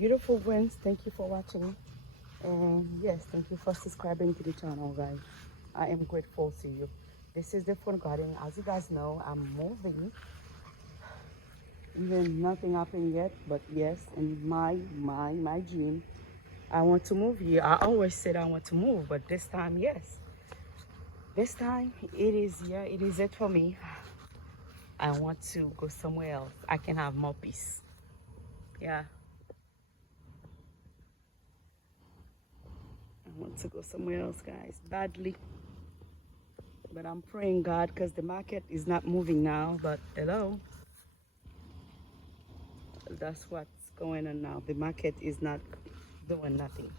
Beautiful ones, thank you for watching. And yes, thank you for subscribing to the channel, guys. I am grateful to you. This is the phone garden. As you guys know, I'm moving. Even nothing happened yet, but yes, in my dream, I want to move here. I always said I want to move, but this time, yes. This time it is, yeah, it is it for me. I want to go somewhere else. I can have more peace. Yeah. I want to go somewhere else, guys, badly. But I'm praying God because the market is not moving now. But hello, that's what's going on now. The market is not doing nothing.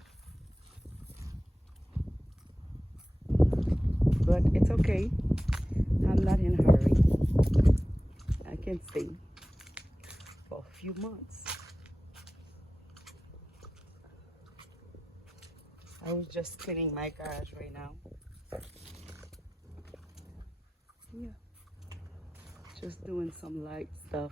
But it's okay. I'm not in a hurry. I can stay for a few months. I was just cleaning my garage right now. Yeah, just doing some light stuff.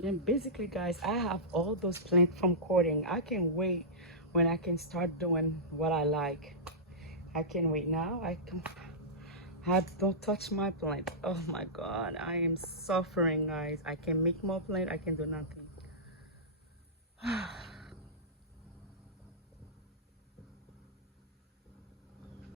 And basically, guys, I have all those plants from courting. I can wait when I can start doing what I like. I can wait now. Don't touch my plant. Oh my God, I am suffering, guys. I can make more plant. I can do nothing.